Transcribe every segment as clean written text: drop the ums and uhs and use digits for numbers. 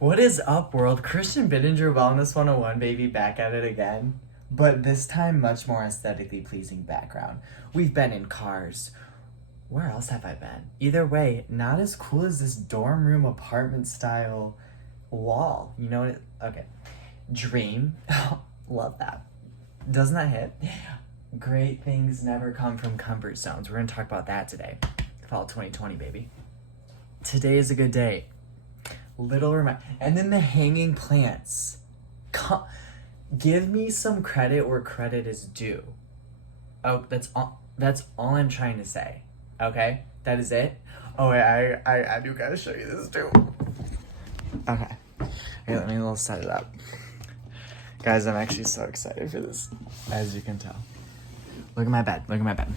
What is up, world? Christian Bittinger Wellness 101, baby, back at it again. But this time, much more aesthetically pleasing background. We've been in cars. Where else have I been? Either way, not as cool as this dorm room apartment style wall. You know what? Okay. Dream. Love that. Doesn't that hit? Great things never come from comfort zones. We're going to talk about that today. Fall 2020, baby. Today is a good day. Little reminder. And then the hanging plants. Give me some credit where credit is due. Oh, that's all I'm trying to say. Okay? That is it? Oh, wait, I do gotta show you this too. Okay. Hey, let me a little set it up. Guys, I'm actually so excited for this, as you can tell. Look at my bed. Look at my bed.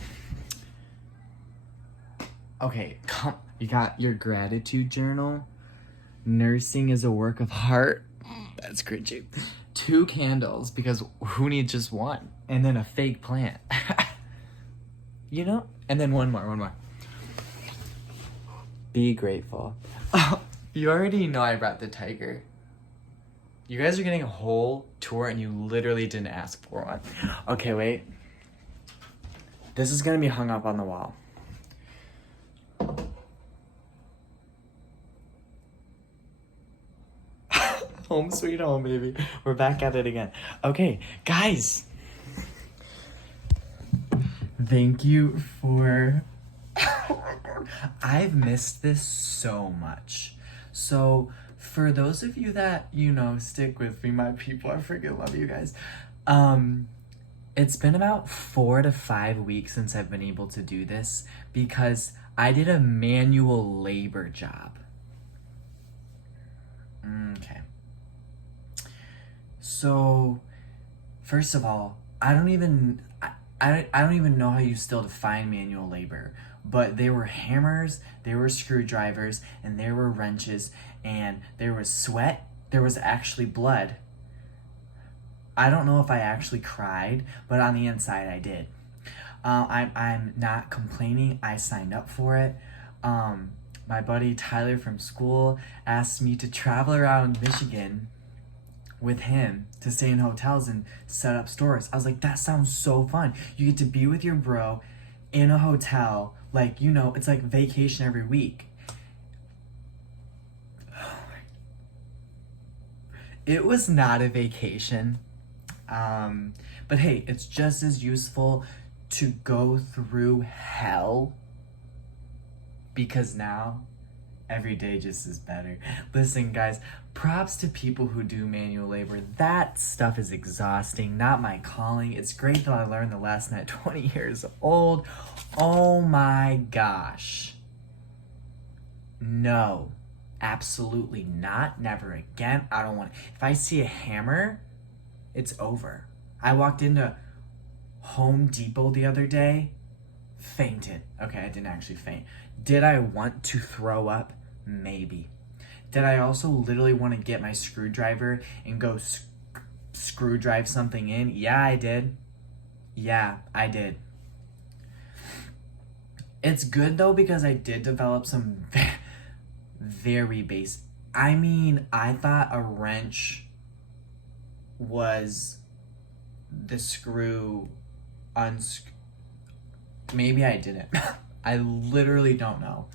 Okay, you got your gratitude journal. Nursing is a work of art. That's cringy. 2 candles, because who needs just one? And then a fake plant. You know? And then one more. Be grateful. Oh, you already know I brought the tiger. You guys are getting a whole tour and you literally didn't ask for one. Okay, wait. This is gonna be hung up on the wall. Home sweet home, baby. We're back at it again. Okay, guys. Thank you for... I've missed this so much. So, for those of you that, stick with me, my people, I freaking love you guys. It's been about 4 to 5 weeks since I've been able to do this because I did a manual labor job. Okay. So, first of all, I don't even know how you still define manual labor, but there were hammers, there were screwdrivers, and there were wrenches, and there was sweat, there was actually blood. I don't know if I actually cried, but on the inside I did. I'm not complaining. I signed up for it. My buddy Tyler from school asked me to travel around Michigan with him to stay in hotels and set up stores. I was like, that sounds so fun. You get to be with your bro in a hotel, it's like vacation every week. It was not a vacation. But hey, it's just as useful to go through hell because now every day just is better. Listen, guys, props to people who do manual labor. That stuff is exhausting, not my calling. It's great that I learned the lesson at 20 years old. Oh my gosh. No, absolutely not. Never again. I don't want. If I see a hammer, it's over. I walked into Home Depot the other day, fainted. Okay, I didn't actually faint. Did I want to throw up? Maybe. Did I also literally want to get my screwdriver and go screw drive something in? Yeah, I did. It's good though because I did develop some very basic. I thought a wrench was the screw maybe I didn't. I literally don't know.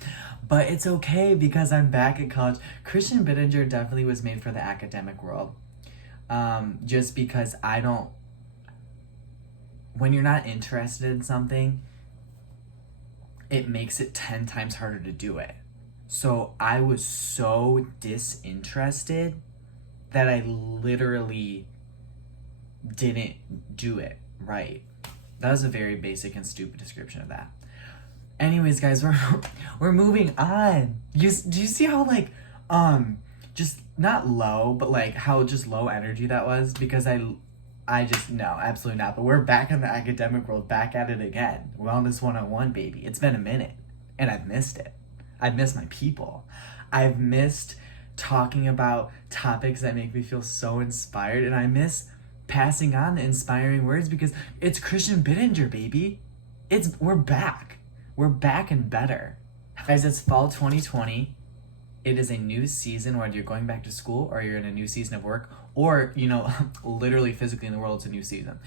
But it's okay because I'm back at college. Christian Bittinger definitely was made for the academic world. Just because when you're not interested in something, it makes it 10 times harder to do it. So I was so disinterested that I literally didn't do it right. That was a very basic and stupid description of that. Anyways, guys, we're moving on. Do you see how just not low, but how just low energy that was? Because I just no, absolutely not. But we're back in the academic world, back at it again. Wellness 101, baby. It's been a minute, and I've missed it. I've missed my people. I've missed talking about topics that make me feel so inspired, and I miss passing on the inspiring words because it's Christian Bittinger, baby. We're back. We're back and better. Guys, it's fall 2020. It is a new season, whether you're going back to school or you're in a new season of work, or, literally physically in the world, it's a new season.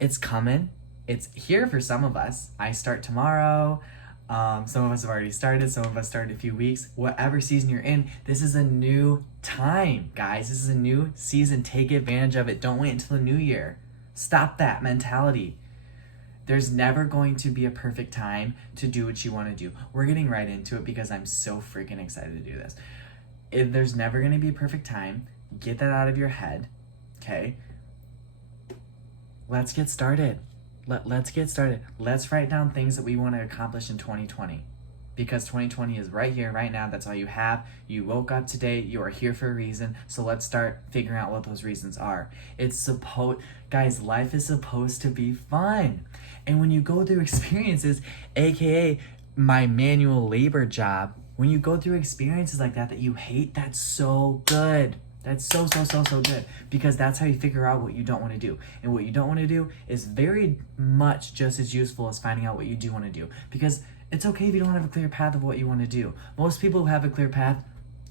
It's coming. It's here for some of us. I start tomorrow. Some of us have already started. Some of us started a few weeks. Whatever season you're in, this is a new time, guys. This is a new season. Take advantage of it. Don't wait until the new year. Stop that mentality. There's never going to be a perfect time to do what you want to do. We're getting right into it because I'm so freaking excited to do this. If there's never going to be a perfect time, get that out of your head, okay? Let's get started. Let's get started. Let's write down things that we want to accomplish in 2020. Because 2020 is right here, right now. That's all you have. You woke up today. You are here for a reason. So let's start figuring out what those reasons are. Guys, life is supposed to be fun. And when you go through experiences, aka my manual labor job, when you go through experiences like that you hate, that's so good. That's so good, because that's how you figure out what you don't want to do. And what you don't want to do is very much just as useful as finding out what you do want to do, because it's okay if you don't have a clear path of what you want to do. Most people who have a clear path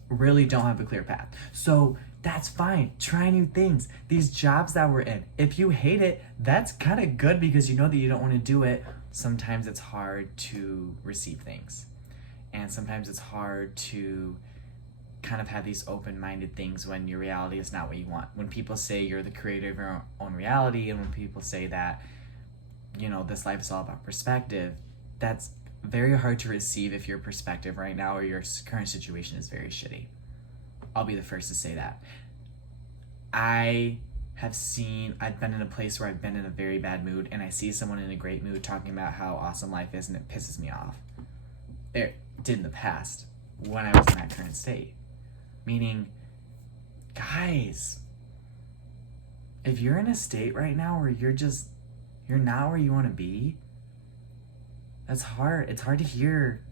really don't have a clear path. So that's fine. Try new things. These jobs that we're in, if you hate it, that's kind of good because you know that you don't want to do it. Sometimes it's hard to receive things. And sometimes it's hard to kind of have these open-minded things when your reality is not what you want. When people say you're the creator of your own reality, and when people say that, this life is all about perspective, that's very hard to receive if your perspective right now or your current situation is very shitty. I'll be the first to say that. I've been in a place where I've been in a very bad mood, and I see someone in a great mood talking about how awesome life is, and it pisses me off. It did in the past when I was in that current state. Meaning, guys, if you're in a state right now where you're not where you want to be, that's hard. It's hard to hear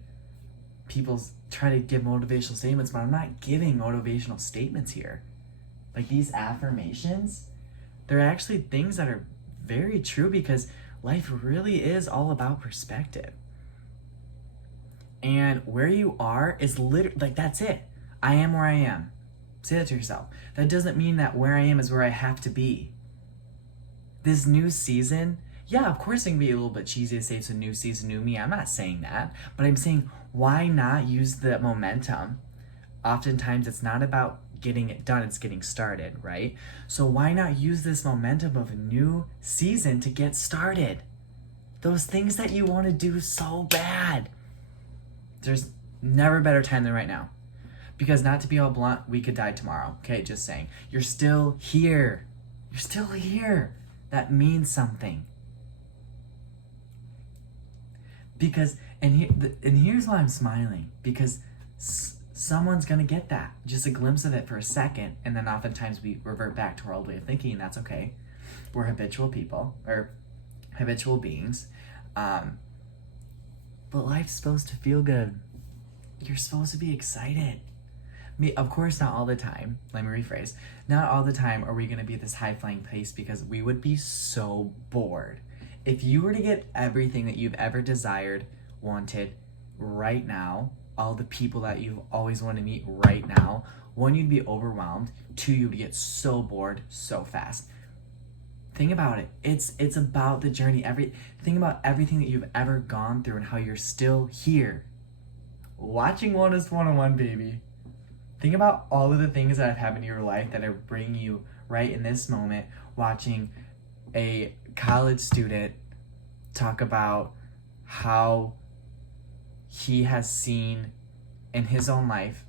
people try to give motivational statements, but I'm not giving motivational statements here. Like, these affirmations, they're actually things that are very true, because life really is all about perspective. And where you are is literally, that's it. I am where I am. Say that to yourself. That doesn't mean that where I am is where I have to be. This new season, yeah, of course it can be a little bit cheesy to say it's a new season, new me. I'm not saying that. But I'm saying, why not use the momentum? Oftentimes it's not about getting it done, it's getting started, right? So why not use this momentum of a new season to get started? Those things that you want to do so bad. There's never a better time than right now. Because, not to be all blunt, we could die tomorrow. Okay, just saying. You're still here. You're still here. That means something. Because, and here's why I'm smiling. Because someone's going to get that. Just a glimpse of it for a second. And then oftentimes we revert back to our old way of thinking, and that's okay. We're habitual people, or habitual beings. But life's supposed to feel good. You're supposed to be excited. Of course, not all the time. Let me rephrase. Not all the time are we going to be at this high-flying pace, because we would be so bored. If you were to get everything that you've ever desired, wanted, right now, all the people that you've always wanted to meet right now, one, you'd be overwhelmed. Two, you'd get so bored so fast. Think about it. It's about the journey. Think about everything that you've ever gone through and how you're still here. Watching Wellness 101, baby. Think about all of the things that have happened in your life that are bringing you right in this moment, watching a college student talk about how he has seen in his own life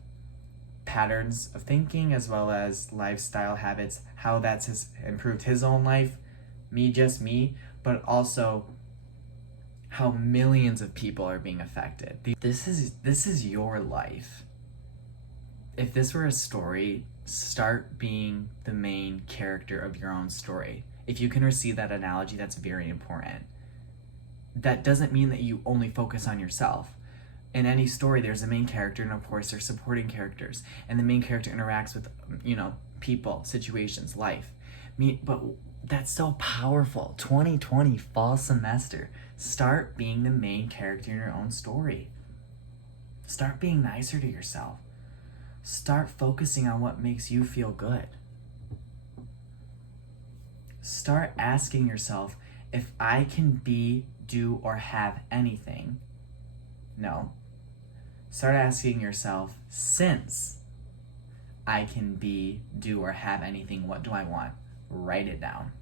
patterns of thinking as well as lifestyle habits, how that's improved his own life, me, but also how millions of people are being affected. This is your life. If this were a story, start being the main character of your own story. If you can receive that analogy, that's very important. That doesn't mean that you only focus on yourself. In any story, there's a main character, and of course, there's supporting characters. And the main character interacts with, people, situations, life. But that's so powerful. 2020, fall semester. Start being the main character in your own story. Start being nicer to yourself. Start focusing on what makes you feel good. Start asking yourself, if I can be, do, or have anything. No. Start asking yourself, since I can be, do, or have anything, what do I want? Write it down.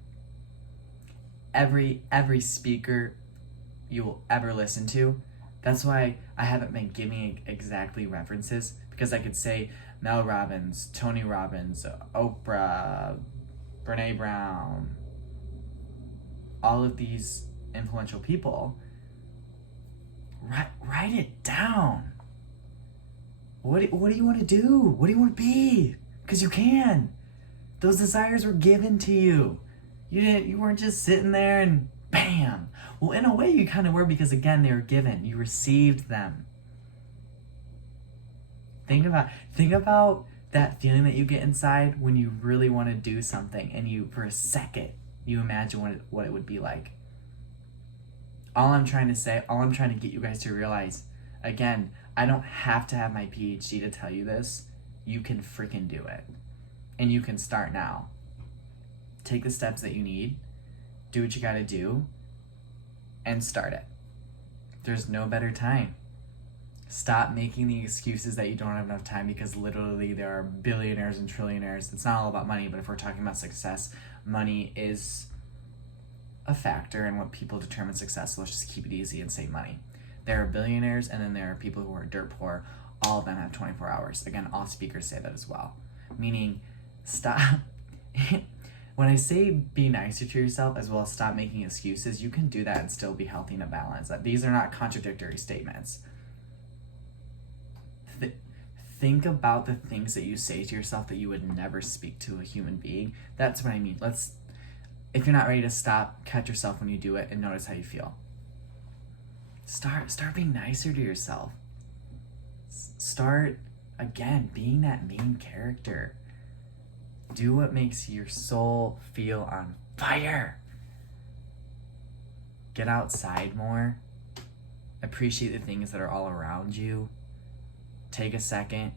Every speaker you will ever listen to, that's why I haven't been giving exactly references, because I could say Mel Robbins, Tony Robbins, Oprah, Brene Brown, all of these influential people. Write it down. What do you want to do? What do you want to be? Because you can. Those desires were given to you. You weren't just sitting there and bam. Well, in a way you kind of were, because again, they were given. You received them. Think about that feeling that you get inside when you really want to do something, and you, for a second, you imagine what it would be like. All I'm trying to get you guys to realize, again, I don't have to have my PhD to tell you this. You can freaking do it. And you can start now. Take the steps that you need, do what you gotta do, and start it. There's no better time. Stop making the excuses that you don't have enough time, because literally there are billionaires and trillionaires. It's not all about money, but if we're talking about success, money is a factor in what people determine success. So let's just keep it easy and say money. There are billionaires, and then there are people who are dirt poor. All of them have 24 hours. Again, all speakers say that as well. Meaning, stop. When I say be nicer to yourself as well as stop making excuses, you can do that and still be healthy and a balance. These are not contradictory statements. Think about the things that you say to yourself that you would never speak to a human being. That's what I mean. If you're not ready to stop, catch yourself when you do it and notice how you feel. Start being nicer to yourself. Start, again, being that main character. Do what makes your soul feel on fire. Get outside more. Appreciate the things that are all around you. Take a second.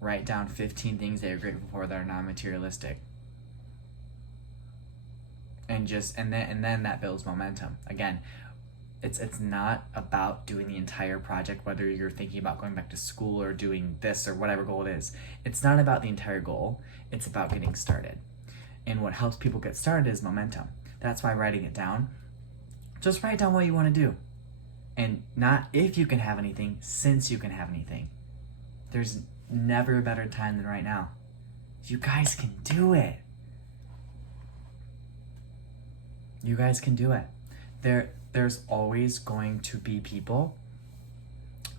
Write down 15 things that you're grateful for that are non-materialistic. And then that builds momentum. Again, it's not about doing the entire project, whether you're thinking about going back to school or doing this or whatever goal it is. It's not about the entire goal. It's about getting started. And what helps people get started is momentum. That's why writing it down, just write down what you want to do. And not if you can have anything, since you can have anything. There's never a better time than right now. You guys can do it. You guys can do it. There's always going to be people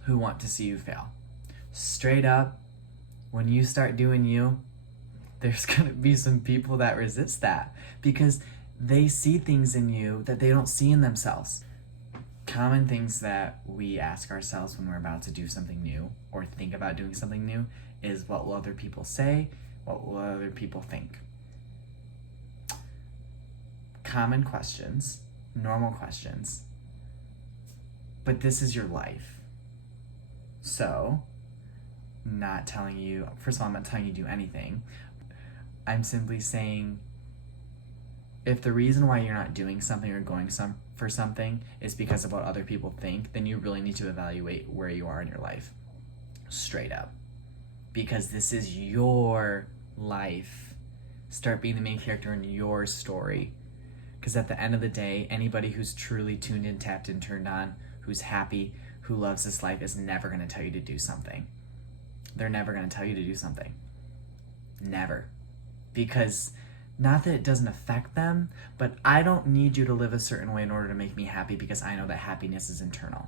who want to see you fail. Straight up, when you start doing you, there's going to be some people that resist that because they see things in you that they don't see in themselves. Common things that we ask ourselves when we're about to do something new or think about doing something new is, what will other people say? What will other people think? Common questions, normal questions, but this is your life. So, not telling you, first of all, I'm not telling you to do anything. I'm simply saying, if the reason why you're not doing something or going for something is because of what other people think, then you really need to evaluate where you are in your life. Straight up. Because this is your life. Start being the main character in your story. Because at the end of the day, anybody who's truly tuned in, tapped in, turned on, who's happy, who loves this life is never going to tell you to do something. They're never going to tell you to do something. Never. Because, not that it doesn't affect them, but I don't need you to live a certain way in order to make me happy because I know that happiness is internal.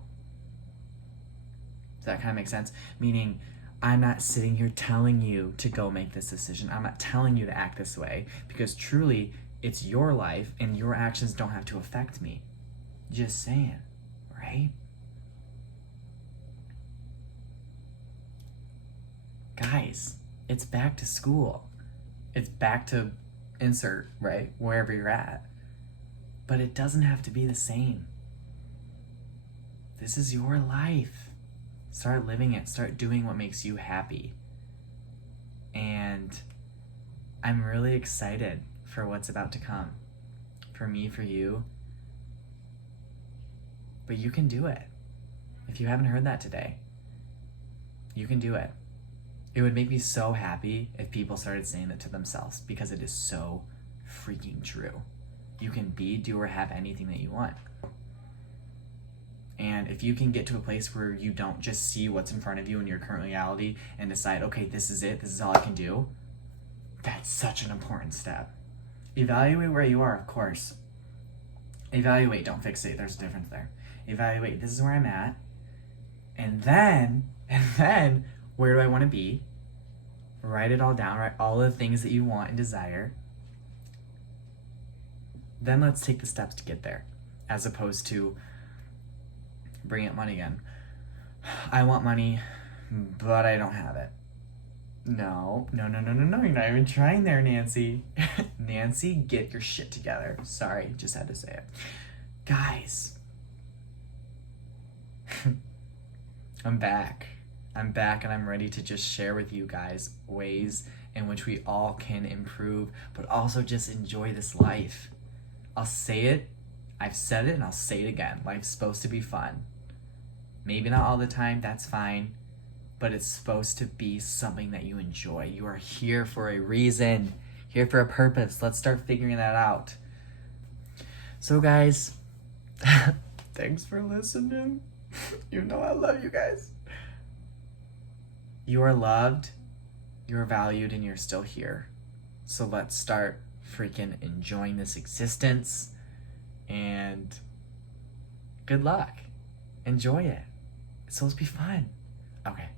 Does that kind of make sense? Meaning, I'm not sitting here telling you to go make this decision. I'm not telling you to act this way because truly, it's your life and your actions don't have to affect me. Just saying, right? Guys, it's back to school. It's back to insert, right? Wherever you're at. But it doesn't have to be the same. This is your life. Start living it. Start doing what makes you happy. And I'm really excited for what's about to come. For me, for you. But you can do it. If you haven't heard that today, you can do it. It would make me so happy if people started saying that to themselves, because it is so freaking true. You can be, do, or have anything that you want. And if you can get to a place where you don't just see what's in front of you in your current reality and decide, okay, this is it, this is all I can do, that's such an important step. Evaluate where you are, of course. Evaluate, don't fixate, there's a difference there. Evaluate, this is where I'm at. And then, where do I want to be? Write it all down, write all the things that you want and desire. Then let's take the steps to get there, as opposed to bring up money again. I want money, but I don't have it. No, you're not even trying there, Nancy. Nancy, get your shit together. Sorry, just had to say it. Guys, I'm back and I'm ready to just share with you guys ways in which we all can improve, but also just enjoy this life. I'll say it, I've said it, and I'll say it again. Life's supposed to be fun. Maybe not all the time, that's fine, but it's supposed to be something that you enjoy. You are here for a reason, here for a purpose. Let's start figuring that out. So guys, thanks for listening. You know I love you guys. You are loved, you're valued, and you're still here. So let's start freaking enjoying this existence, and good luck. Enjoy it. It's supposed to be fun. Okay.